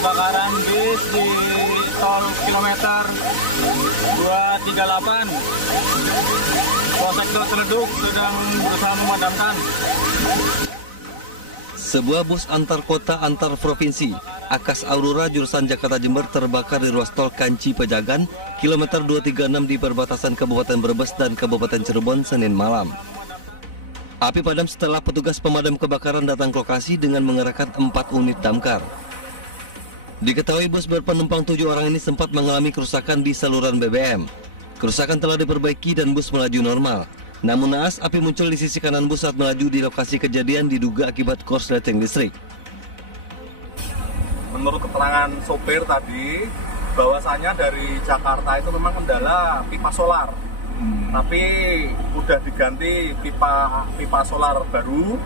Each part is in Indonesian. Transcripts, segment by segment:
kebakaran bis di tol kilometer 238. Polsek Ciledug sedang berusaha memadamkan. Sebuah bus antar kota antar provinsi Akas Aurora jurusan Jakarta Jember terbakar di ruas tol Kanci Pejagan, kilometer 236 di perbatasan Kabupaten Brebes dan Kabupaten Cirebon Senin malam. Api padam setelah petugas pemadam kebakaran datang ke lokasi dengan mengerahkan 4 unit damkar. Diketahui bus berpenumpang 7 orang ini sempat mengalami kerusakan di saluran BBM. Kerusakan telah diperbaiki dan bus melaju normal. Namun naas, api muncul di sisi kanan bus saat melaju di lokasi kejadian diduga akibat korsleting listrik. Menurut keterangan sopir tadi, bahwasanya dari Jakarta itu memang kendala pipa solar. Tapi udah diganti pipa solar baru,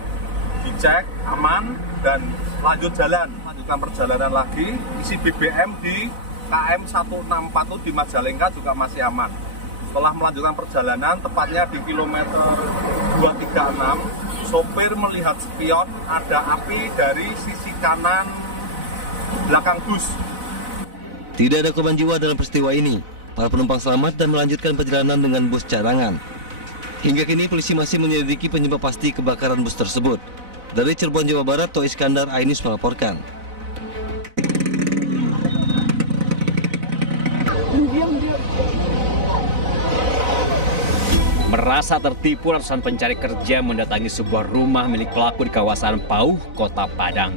dicek aman dan lanjutkan perjalanan lagi. Isi BBM di KM 164 di Majalengka juga masih aman. Setelah melanjutkan perjalanan, tepatnya di kilometer 236, sopir melihat spion ada api dari sisi kanan belakang bus. Tidak ada korban jiwa dalam peristiwa ini. Para penumpang selamat dan melanjutkan perjalanan dengan bus cadangan. Hingga kini polisi masih menyelidiki penyebab pasti kebakaran bus tersebut. Dari Cirebon, Jawa Barat, Toh Iskandar, iNews melaporkan. Merasa tertipu, ratusan pencari kerja mendatangi sebuah rumah milik pelaku di kawasan Pauh, Kota Padang.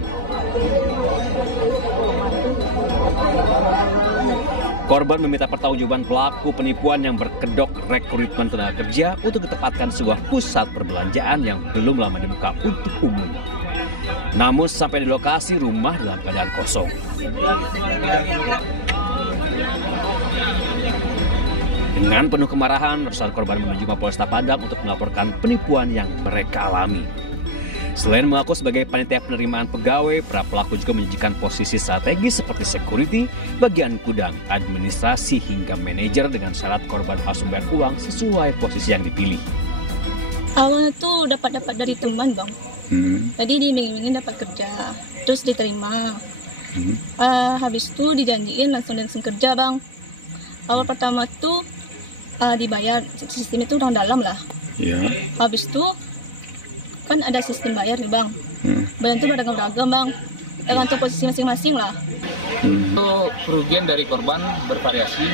Korban meminta pertanggungjawaban pelaku penipuan yang berkedok rekrutmen tenaga kerja untuk ditempatkan sebuah pusat perbelanjaan yang belum lama dibuka untuk umum. Namun sampai di lokasi, rumah dalam keadaan kosong. Dengan penuh kemarahan, ratusan korban menuju Mapolresta Padang untuk melaporkan penipuan yang mereka alami. Selain mengaku sebagai panitia penerimaan pegawai, para pelaku juga menjanjikan posisi strategis seperti security, bagian gudang, administrasi, hingga manajer dengan syarat korban harus membayar uang sesuai posisi yang dipilih. Awalnya tuh dapat dari teman, Bang. Tadi diiming-imingin dapat kerja, terus diterima. Habis itu dijanjiin langsung kerja, Bang. Awal pertama tuh dibayar, sistem itu orang dalam lah. Ya. Habis itu kan ada sistem bayar nih, Bang. Bayar itu beragam-agam, Bang. Tergantung posisi masing-masing lah. Untuk kerugian dari korban bervariasi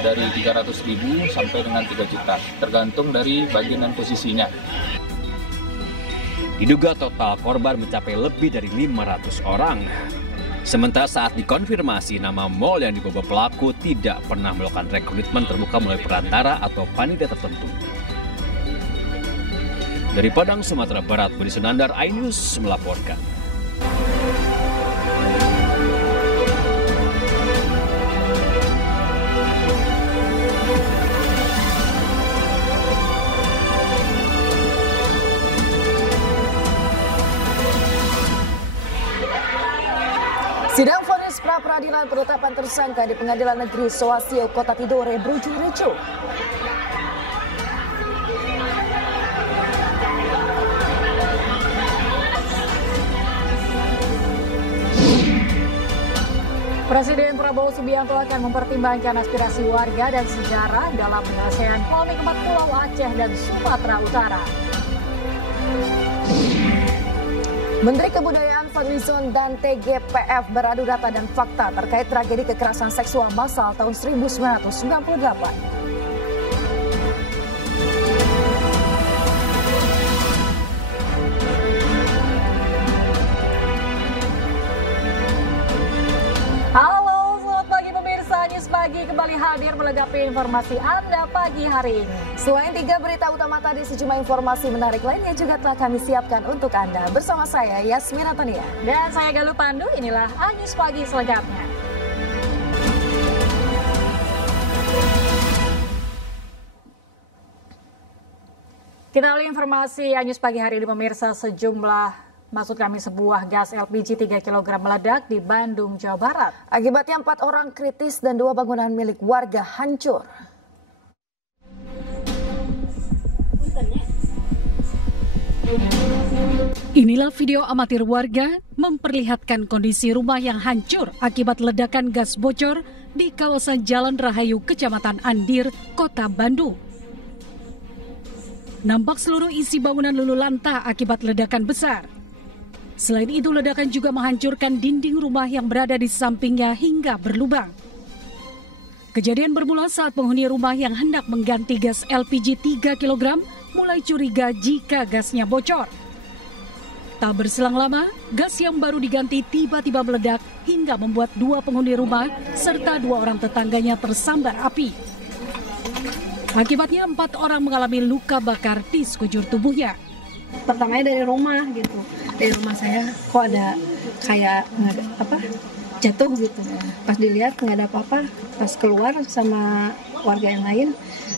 dari 300.000 sampai dengan 3 juta, tergantung dari bagian dan posisinya. Diduga total korban mencapai lebih dari 500 orang. Sementara saat dikonfirmasi, nama mal yang dibawa pelaku tidak pernah melakukan rekrutmen terbuka melalui perantara atau panitia tertentu. Dari Padang, Sumatera Barat, Budi Sunandar, iNews melaporkan. Sidang vonis pra-peradilan penetapan tersangka di Pengadilan Negeri Soasio, Kota Tidore berujung ricuh. Presiden Prabowo Subianto akan mempertimbangkan aspirasi warga dan sejarah dalam penyelesaian polemik 4 pulau Aceh dan Sumatera Utara. Menteri Kebudayaan Fadlizon dan TGPF beradu data dan fakta terkait tragedi kekerasan seksual massal tahun 1998. Halo, selamat pagi pemirsa. News Pagi kembali hadir melengkapi informasi Anda pagi hari ini. Selain 3 berita utama tadi, sejumlah informasi menarik lainnya juga telah kami siapkan untuk Anda. Bersama saya, Yasmina Tania. Dan saya Galuh Pandu, inilah News Pagi selengkapnya. Kita awali informasi News Pagi hari ini pemirsa. Sebuah gas LPG 3 kg meledak di Bandung, Jawa Barat. Akibatnya 4 orang kritis dan 2 bangunan milik warga hancur. Inilah video amatir warga memperlihatkan kondisi rumah yang hancur akibat ledakan gas bocor di kawasan Jalan Rahayu, Kecamatan Andir, Kota Bandung. Nampak seluruh isi bangunan luluh lantah akibat ledakan besar. Selain itu, ledakan juga menghancurkan dinding rumah yang berada di sampingnya hingga berlubang. Kejadian bermula saat penghuni rumah yang hendak mengganti gas LPG 3 kg mulai curiga jika gasnya bocor. Tak berselang lama, gas yang baru diganti tiba-tiba meledak hingga membuat 2 penghuni rumah serta 2 orang tetangganya tersambar api. Akibatnya 4 orang mengalami luka bakar di sekujur tubuhnya. Pertamanya dari rumah gitu, dari rumah saya kok ada kayak jatuh gitu. Pas dilihat nggak ada apa-apa, pas keluar sama warga yang lain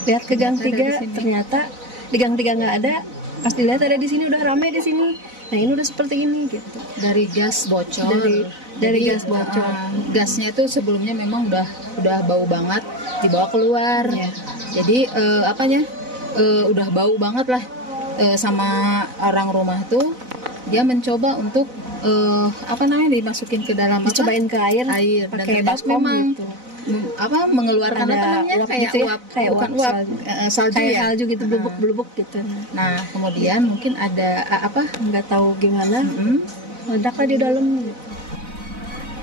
lihat ke gang 3, ternyata di gang 3 nggak ada. Pas dilihat ada di sini, udah ramai di sini. Nah ini udah seperti ini gitu. Dari gas bocor. Dari gas bocor. Gasnya itu sebelumnya memang udah bau banget, dibawa keluar. Ya. Jadi udah bau banget lah. Sama orang rumah tuh dia mencoba untuk dimasukin ke dalam dicobain ke air pakai baskom memang gitu. Mengeluarkan kayak uap salju kayak ya? Salju gitu, blubuk gitu. Nah kemudian mungkin ada nggak tahu gimana meledaklah di dalam.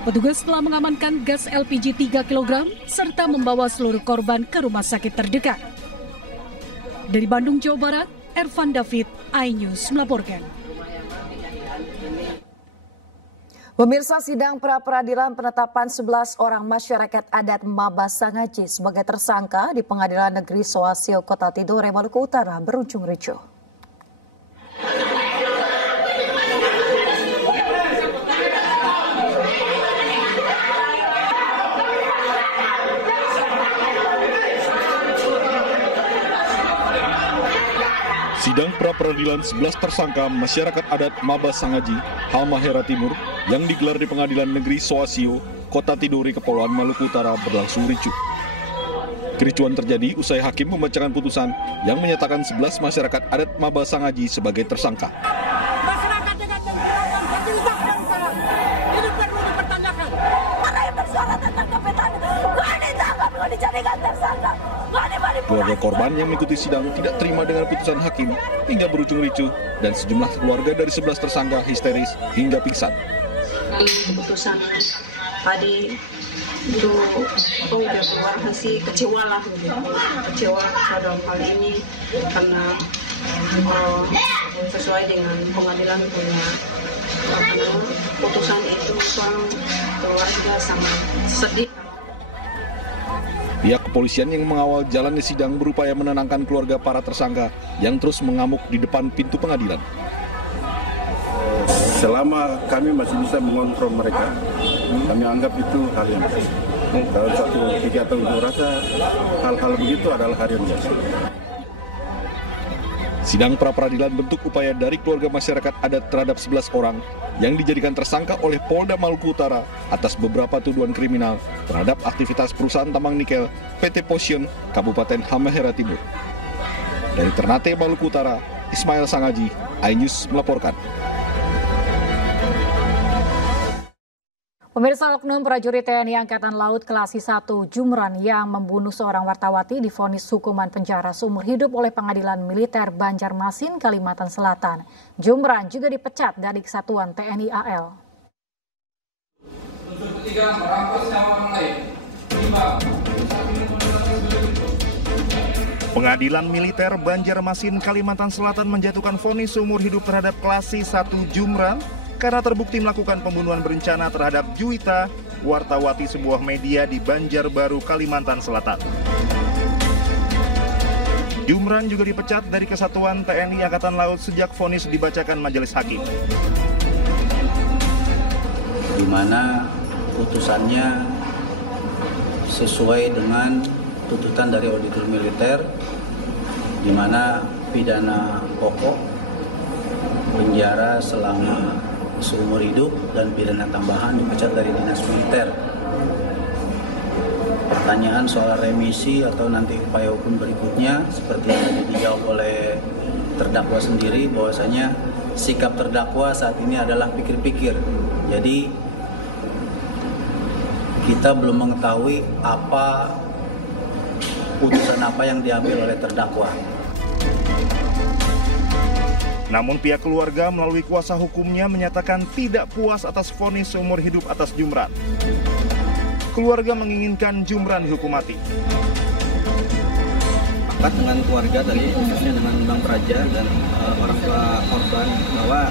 Petugas telah mengamankan gas LPG 3 kg serta membawa seluruh korban ke rumah sakit terdekat. Dari Bandung, Jawa Barat, Ervan David, iNews melaporkan. Pemirsa, sidang pra-peradilan penetapan 11 orang masyarakat adat Mabasangaji sebagai tersangka di Pengadilan Negeri Soasio, Kota Tidore, Maluku Utara berujung ricuh. Sidang pra-peradilan 11 tersangka masyarakat adat Mabasangaji, Halmahera Timur, yang digelar di Pengadilan Negeri Soasio, Kota Tidore, Kepulauan Maluku Utara berlangsung ricuh. Kericuan terjadi usai hakim membacakan putusan yang menyatakan 11 masyarakat adat Mabasangaji sebagai tersangka. Masyarakat dengan penerapan fasilitas negara ini perlu dipertanyakan. Mana yang bersuara tentang kebetulan? Gua ditangkap, gua dijadikan tersangka. Keluarga korban yang mengikuti sidang tidak terima dengan putusan hakim hingga berujung ricuh dan sejumlah keluarga dari 11 tersangka histeris hingga pingsan. Keputusan tadi itu udah keluar hasil kecewa lah, kecewa pada hal ini karena sesuai dengan pengadilan punya putusan itu, soal keluarga sama sedih. Pihak kepolisian yang mengawal jalannya sidang berupaya menenangkan keluarga para tersangka yang terus mengamuk di depan pintu pengadilan. Selama kami masih bisa mengontrol mereka, kami anggap itu hal yang biasa. Dalam satu kegiatan unjuk rasa, hal-hal begitu adalah hal yang biasa. Sidang pra-peradilan bentuk upaya dari keluarga masyarakat adat terhadap 11 orang yang dijadikan tersangka oleh Polda Maluku Utara atas beberapa tuduhan kriminal terhadap aktivitas perusahaan tambang nikel PT Posion Kabupaten Halmahera Timur. Dari Ternate, Maluku Utara, Ismail Sangaji, iNews melaporkan. Pemirsa, oknum prajurit TNI Angkatan Laut kelas 1 Jumran yang membunuh seorang wartawati divonis hukuman penjara seumur hidup oleh Pengadilan Militer Banjarmasin, Kalimantan Selatan. Jumran juga dipecat dari Kesatuan TNI AL. Pengadilan Militer Banjarmasin, Kalimantan Selatan menjatuhkan vonis seumur hidup terhadap kelas 1 Jumran karena terbukti melakukan pembunuhan berencana terhadap Juwita, wartawati sebuah media di Banjarbaru, Kalimantan Selatan. Jumran juga dipecat dari Kesatuan TNI Angkatan Laut sejak vonis dibacakan majelis hakim. Di mana putusannya sesuai dengan tuntutan dari auditor militer, di mana pidana pokok penjara selama seumur hidup dan pidana tambahan dipecat dari dinas militer. Pertanyaan soal remisi atau nanti upaya hukum berikutnya seperti yang dijawab oleh terdakwa sendiri, bahwasanya sikap terdakwa saat ini adalah pikir-pikir. Jadi kita belum mengetahui putusan apa yang diambil oleh terdakwa. Namun pihak keluarga melalui kuasa hukumnya menyatakan tidak puas atas vonis seumur hidup atas Jumran. Keluarga menginginkan Jumran dihukum mati. Sepakat dengan keluarga tadi, khususnya dengan Bang Praja dan orang tua korban, bahwa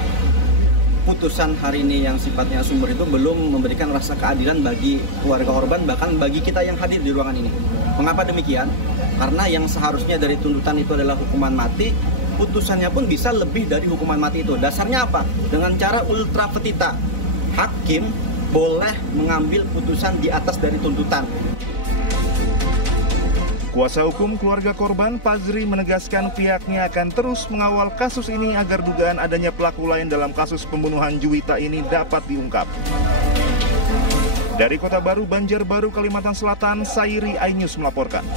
putusan hari ini yang sifatnya sumber itu belum memberikan rasa keadilan bagi keluarga korban, bahkan bagi kita yang hadir di ruangan ini. Mengapa demikian? Karena yang seharusnya dari tuntutan itu adalah hukuman mati, putusannya pun bisa lebih dari hukuman mati itu. Dasarnya apa? Dengan cara ultra petita, hakim boleh mengambil putusan di atas dari tuntutan. Kuasa hukum keluarga korban, Fazri, menegaskan pihaknya akan terus mengawal kasus ini agar dugaan adanya pelaku lain dalam kasus pembunuhan Juwita ini dapat diungkap. Dari Kota Baru, Banjarbaru, Kalimantan Selatan, Sairi iNews melaporkan.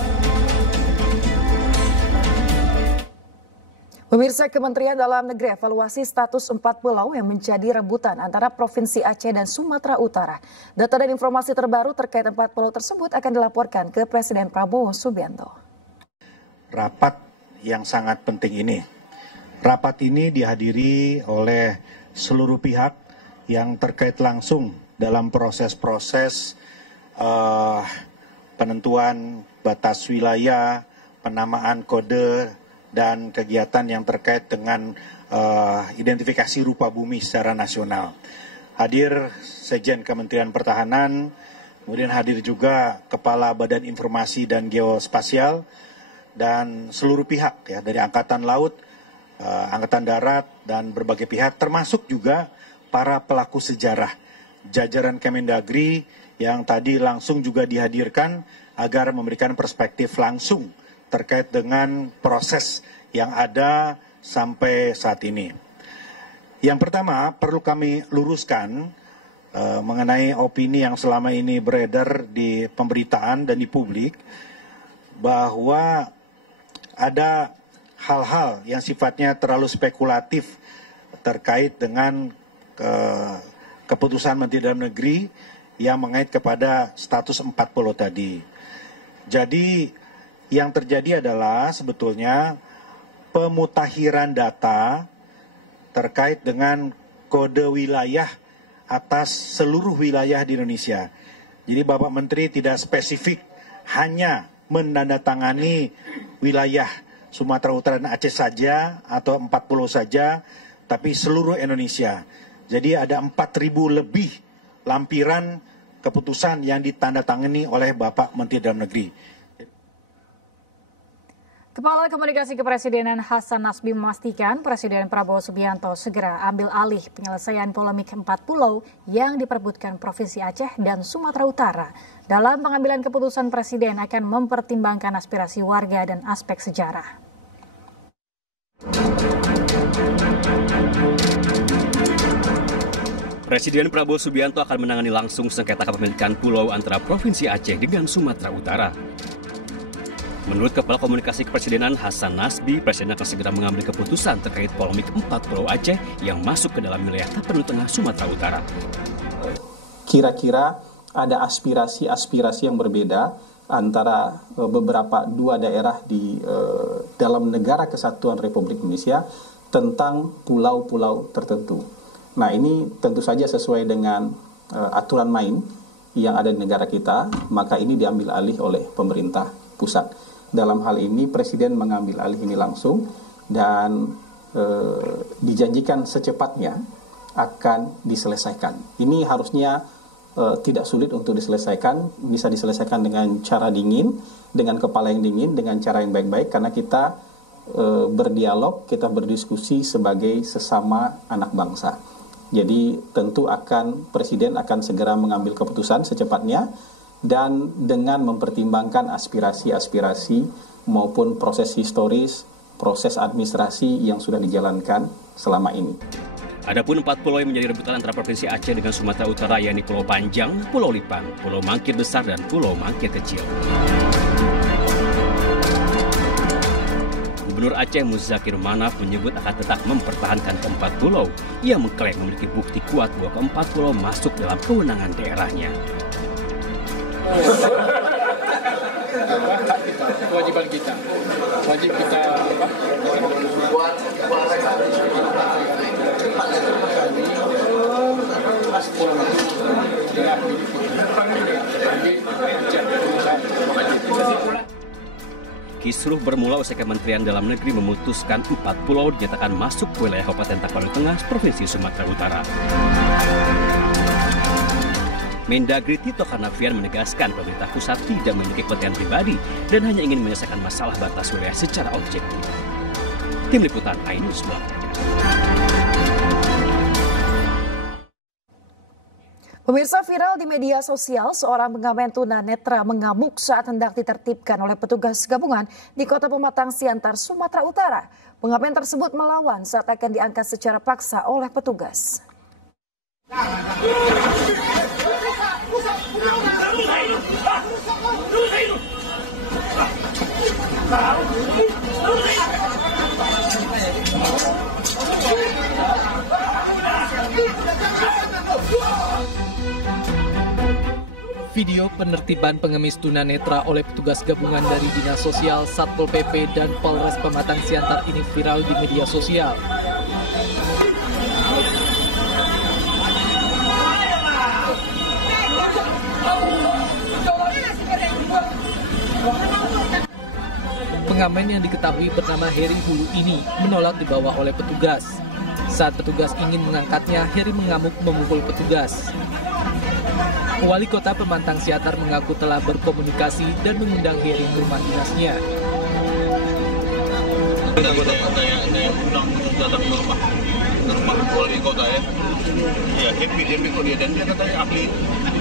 Pemirsa, Kementerian Dalam Negeri evaluasi status 4 pulau yang menjadi rebutan antara Provinsi Aceh dan Sumatera Utara. Data dan informasi terbaru terkait 4 pulau tersebut akan dilaporkan ke Presiden Prabowo Subianto. Rapat yang sangat penting ini. Rapat ini dihadiri oleh seluruh pihak yang terkait langsung dalam proses-proses penentuan batas wilayah, penamaan kode, dan kegiatan yang terkait dengan identifikasi rupa bumi secara nasional. Hadir Sekjen Kementerian Pertahanan, kemudian hadir juga Kepala Badan Informasi dan Geospasial, dan seluruh pihak ya, dari Angkatan Laut, Angkatan Darat, dan berbagai pihak, termasuk juga para pelaku sejarah, jajaran Kemendagri yang tadi langsung juga dihadirkan agar memberikan perspektif langsung terkait dengan proses yang ada sampai saat ini. Yang pertama, perlu kami luruskan mengenai opini yang selama ini beredar di pemberitaan dan di publik, bahwa ada hal-hal yang sifatnya terlalu spekulatif terkait dengan keputusan Menteri Dalam Negeri yang mengait kepada status 4 pulau tadi. Jadi yang terjadi adalah sebetulnya pemutakhiran data terkait dengan kode wilayah atas seluruh wilayah di Indonesia. Jadi Bapak Menteri tidak spesifik hanya menandatangani wilayah Sumatera Utara dan Aceh saja atau 4 pulau saja, tapi seluruh Indonesia. Jadi ada 4.000 lebih lampiran keputusan yang ditandatangani oleh Bapak Menteri Dalam Negeri. Kepala Komunikasi Kepresidenan Hasan Nasbi memastikan Presiden Prabowo Subianto segera ambil alih penyelesaian polemik 4 pulau yang diperebutkan Provinsi Aceh dan Sumatera Utara. Dalam pengambilan keputusan, Presiden akan mempertimbangkan aspirasi warga dan aspek sejarah. Presiden Prabowo Subianto akan menangani langsung sengketa kepemilikan pulau antara Provinsi Aceh dengan Sumatera Utara. Menurut Kepala Komunikasi Kepresidenan Hasan Nasbi, Presiden akan segera mengambil keputusan terkait polemik 4 pulau Aceh yang masuk ke dalam wilayah Tapanuli Tengah, Sumatera Utara. Kira-kira ada aspirasi-aspirasi yang berbeda antara beberapa dua daerah di dalam negara kesatuan Republik Indonesia tentang pulau-pulau tertentu. Nah, ini tentu saja sesuai dengan aturan main yang ada di negara kita, maka ini diambil alih oleh pemerintah pusat. Dalam hal ini Presiden mengambil alih ini langsung dan dijanjikan secepatnya akan diselesaikan. Ini harusnya tidak sulit untuk diselesaikan, bisa diselesaikan dengan cara dingin, dengan kepala yang dingin, dengan cara yang baik-baik, karena kita berdialog, kita berdiskusi sebagai sesama anak bangsa. Jadi tentu Presiden akan segera mengambil keputusan secepatnya, dan dengan mempertimbangkan aspirasi-aspirasi maupun proses historis, proses administrasi yang sudah dijalankan selama ini. Adapun 4 pulau yang menjadi rebutan antara Provinsi Aceh dengan Sumatera Utara, yakni Pulau Panjang, Pulau Lipan, Pulau Mangkir Besar, dan Pulau Mangkir Kecil. Gubernur Aceh Muzakir Manaf menyebut akan tetap mempertahankan keempat pulau. Ia mengklaim memiliki bukti kuat bahwa keempat pulau masuk dalam kewenangan daerahnya. Kewajiban kita, wajib kita buat Kisruh bermula usai Kementerian Dalam Negeri memutuskan 4 pulau dinyatakan masuk ke wilayah Kabupaten Tapanuli Tengah, Provinsi Sumatera Utara. Mendagri Tito Karnavian menegaskan pemerintah pusat tidak memiliki kepentingan pribadi dan hanya ingin menyelesaikan masalah batas wilayah secara objektif. Tim Liputan iNews melaporkan. Pemirsa, viral di media sosial, seorang pengamen tunanetra mengamuk saat hendak ditertibkan oleh petugas gabungan di Kota Pematang Siantar, Sumatera Utara. Pengamen tersebut melawan saat akan diangkat secara paksa oleh petugas. Video penertiban pengemis tunanetra oleh petugas gabungan dari Dinas Sosial, Satpol PP, dan Polres Pematang Siantar ini viral di media sosial. Pengamen yang diketahui bernama Heri Hulu ini menolak dibawa oleh petugas. Saat petugas ingin mengangkatnya, Heri mengamuk memukul petugas. Wali Kota Pematang Siantar mengaku telah berkomunikasi dan mengundang Heri ke rumah dinasnya. Saya undang datang ke rumah wali kota ya. Ya happy kok dia, dan dia katanya ahli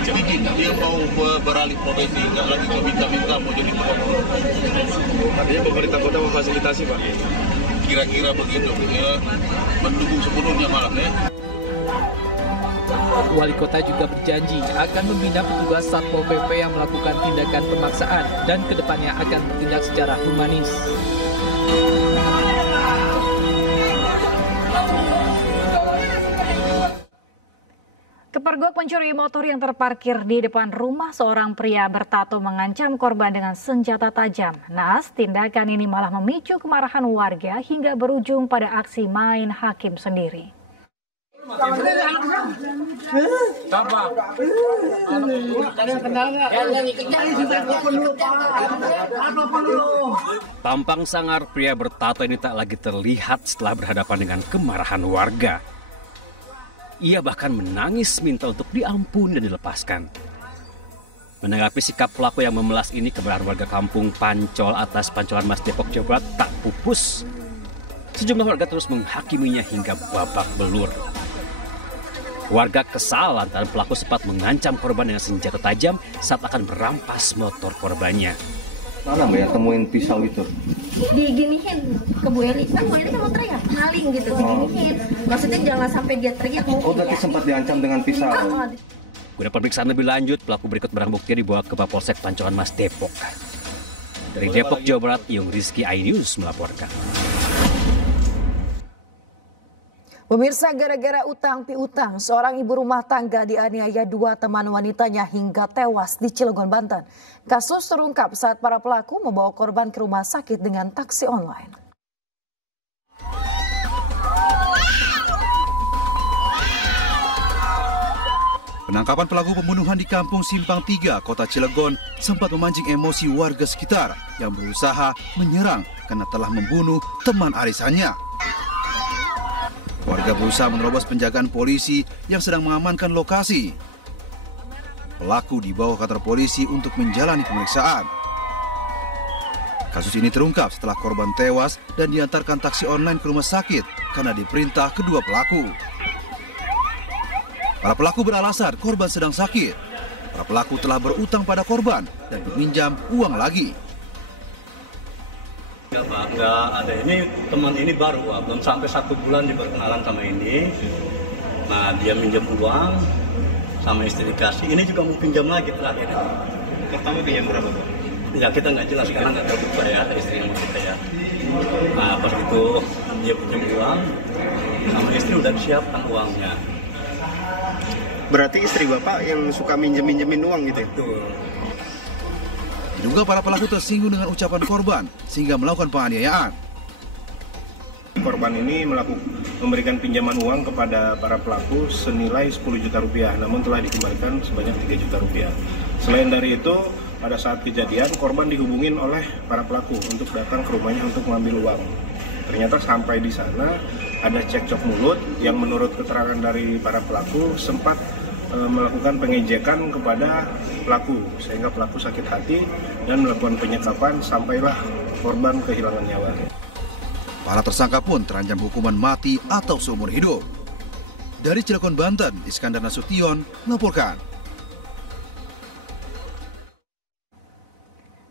izin, dia mau beralih profesi, nggak lagi minta mau jadi gubernur. Artinya pemerintah kota memfasilitasi Pak? Kira-kira begitu, ya mendukung sepenuhnya malah ya. Wali kota juga berjanji akan membina petugas Satpol PP yang melakukan tindakan pemaksaan dan kedepannya akan bertindak secara humanis. Kepergok pencuri motor yang terparkir di depan rumah seorang pria bertato mengancam korban dengan senjata tajam. Naas, tindakan ini malah memicu kemarahan warga hingga berujung pada aksi main hakim sendiri. Tampang sangar pria bertato ini tak lagi terlihat setelah berhadapan dengan kemarahan warga. Ia bahkan menangis minta untuk diampuni dan dilepaskan. Menanggapi sikap pelaku yang memelas ini, kemarahan warga kampung Pancol atas Pancolan Mas Depok, Jawa Barat tak pupus. Sejumlah warga terus menghakiminya hingga babak belur. Warga kesal lantaran pelaku sempat mengancam korban dengan senjata tajam saat akan merampas motor korbannya. Mana Mbak ya temuin pisau itu? Diginiin ke Bu Eli, kan Bu Eli kan mau teriak, maling gitu, diginiin. Maksudnya jangan sampai dia teriak mungkin. Oh, berarti sempat diancam dengan pisau? Guna pemeriksaan lebih lanjut, pelaku berikut barang bukti dibawa ke Mapolsek Pancolan Mas Depok. Dari Depok, Jawa Barat, Yung Rizky iNews melaporkan. Pemirsa, gara-gara utang piutang, seorang ibu rumah tangga dianiaya 2 teman wanitanya hingga tewas di Cilegon, Banten. Kasus terungkap saat para pelaku membawa korban ke rumah sakit dengan taksi online. Penangkapan pelaku pembunuhan di Kampung Simpang 3, Kota Cilegon sempat memancing emosi warga sekitar yang berusaha menyerang karena telah membunuh teman arisannya. Warga berusaha menerobos penjagaan polisi yang sedang mengamankan lokasi. Pelaku dibawa ke kantor polisi untuk menjalani pemeriksaan. Kasus ini terungkap setelah korban tewas dan diantarkan taksi online ke rumah sakit karena diperintah kedua pelaku. Para pelaku beralasan korban sedang sakit. Para pelaku telah berutang pada korban dan meminjam uang lagi. Enggak ada, ini teman ini baru, belum sampai 1 bulan diperkenalan sama ini. Nah, dia minjam uang sama istri dikasih, ini juga mau pinjam lagi terakhir. Pertama pinjam berapa? Ya kita nggak jelas karena nggak tahu saya istri sama kita ya. Nah pas itu dia pinjam uang, sama istri udah disiapkan uangnya. Berarti istri Bapak yang suka minjemin uang gitu? Betul. Diduga para pelaku tersinggung dengan ucapan korban sehingga melakukan penganiayaan. Korban ini memberikan pinjaman uang kepada para pelaku senilai 10 juta rupiah, namun telah dikembalikan sebanyak 3 juta rupiah. Selain dari itu, pada saat kejadian, korban dihubungin oleh para pelaku untuk datang ke rumahnya untuk mengambil uang. Ternyata sampai di sana ada cekcok mulut yang menurut keterangan dari para pelaku sempat melakukan pengejekan kepada pelaku sehingga pelaku sakit hati dan melakukan penyekapan sampailah korban kehilangan nyawa. Para tersangka pun terancam hukuman mati atau seumur hidup. Dari Cilegon, Banten, Iskandar Nasution melaporkan.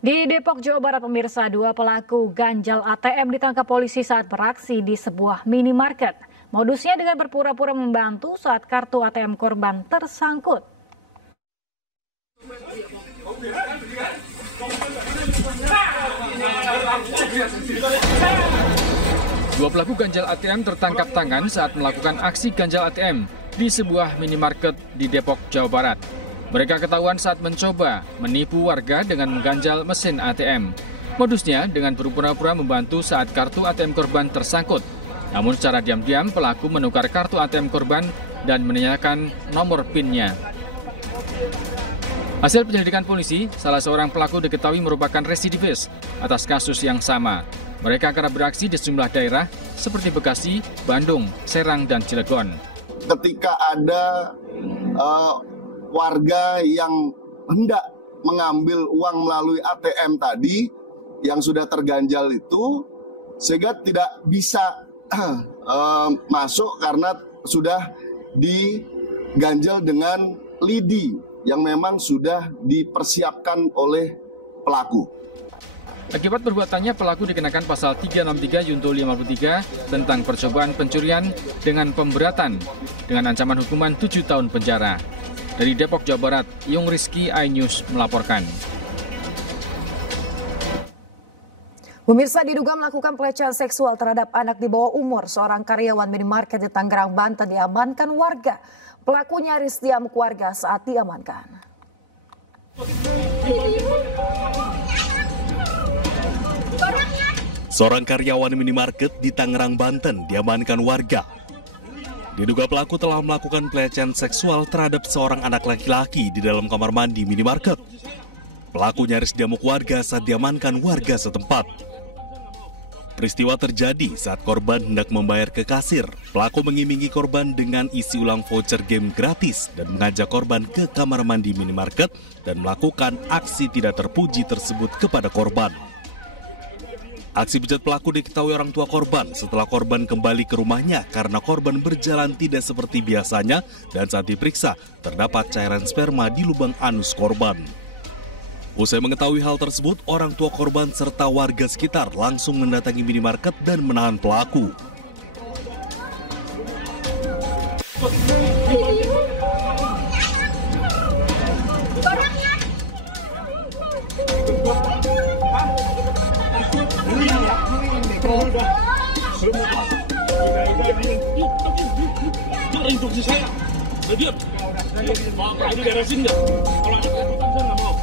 Di Depok, Jawa Barat, pemirsa, 2 pelaku ganjal ATM ditangkap polisi saat beraksi di sebuah minimarket. Modusnya dengan berpura-pura membantu saat kartu ATM korban tersangkut. Dua pelaku ganjal ATM tertangkap tangan saat melakukan aksi ganjal ATM di sebuah minimarket di Depok, Jawa Barat. Mereka ketahuan saat mencoba menipu warga dengan mengganjal mesin ATM. Modusnya dengan berpura-pura membantu saat kartu ATM korban tersangkut. Namun secara diam-diam pelaku menukar kartu ATM korban dan menanyakan nomor PIN-nya. Hasil penyelidikan polisi, salah seorang pelaku diketahui merupakan residivis atas kasus yang sama. Mereka kerap beraksi di sejumlah daerah seperti Bekasi, Bandung, Serang, dan Cilegon. Ketika ada warga yang hendak mengambil uang melalui ATM tadi yang sudah terganjal itu, sehingga tidak bisa masuk karena sudah diganjal dengan lidi yang memang sudah dipersiapkan oleh pelaku. Akibat perbuatannya, pelaku dikenakan pasal 363 Junto 53 tentang percobaan pencurian dengan pemberatan dengan ancaman hukuman 7 tahun penjara. Dari Depok, Jawa Barat, Yung Rizky, iNews melaporkan. Pemirsa, diduga melakukan pelecehan seksual terhadap anak di bawah umur, seorang karyawan minimarket di Tangerang, Banten diamankan warga. Pelaku nyaris diamuk warga saat diamankan. Seorang karyawan minimarket di Tangerang, Banten diamankan warga. Diduga pelaku telah melakukan pelecehan seksual terhadap seorang anak laki-laki di dalam kamar mandi minimarket. Pelaku nyaris diamuk warga saat diamankan warga setempat. Peristiwa terjadi saat korban hendak membayar ke kasir. Pelaku mengimingi korban dengan isi ulang voucher game gratis dan mengajak korban ke kamar mandi minimarket dan melakukan aksi tidak terpuji tersebut kepada korban. Aksi bejat pelaku diketahui orang tua korban setelah korban kembali ke rumahnya karena korban berjalan tidak seperti biasanya dan saat diperiksa terdapat cairan sperma di lubang anus korban. Usai mengetahui hal tersebut, orang tua korban serta warga sekitar langsung mendatangi minimarket dan menahan pelaku. Instruksi saya, diam. Ini beresin nggak? Kalau ada keputusan saya nggak mau.